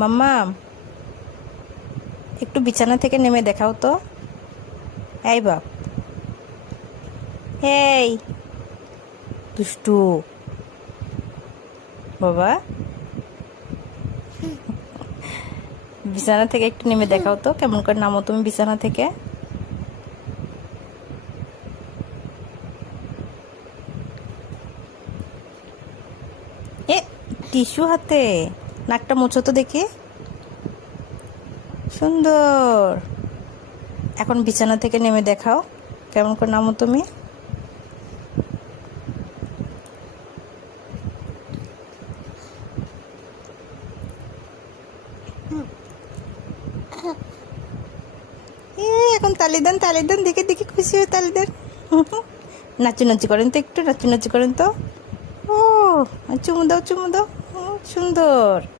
মাম্মা, একটু বিছানা থেকে নেমে দেখাও তো। এই বাপ, এই দুষ্টু বাবা, বিছানা থেকে একটু নেমে দেখাও তো, কেমন করে নামো তুমি বিছানা থেকে। এ টিস্যু হাতে, নাকটা মুছো তো দেখি। সুন্দর। এখন বিছানা থেকে নেমে দেখাও, কেমন করে নামো তুমি। এখন তালি দেন, তালি দেন, দেখে দেখে খুশি হয়ে তালি দেন। নাচু নাচু করেন তো, একটু নাচু নাচু করেন তো। ও চুমু দাও, চুমু দাও। সুন্দর।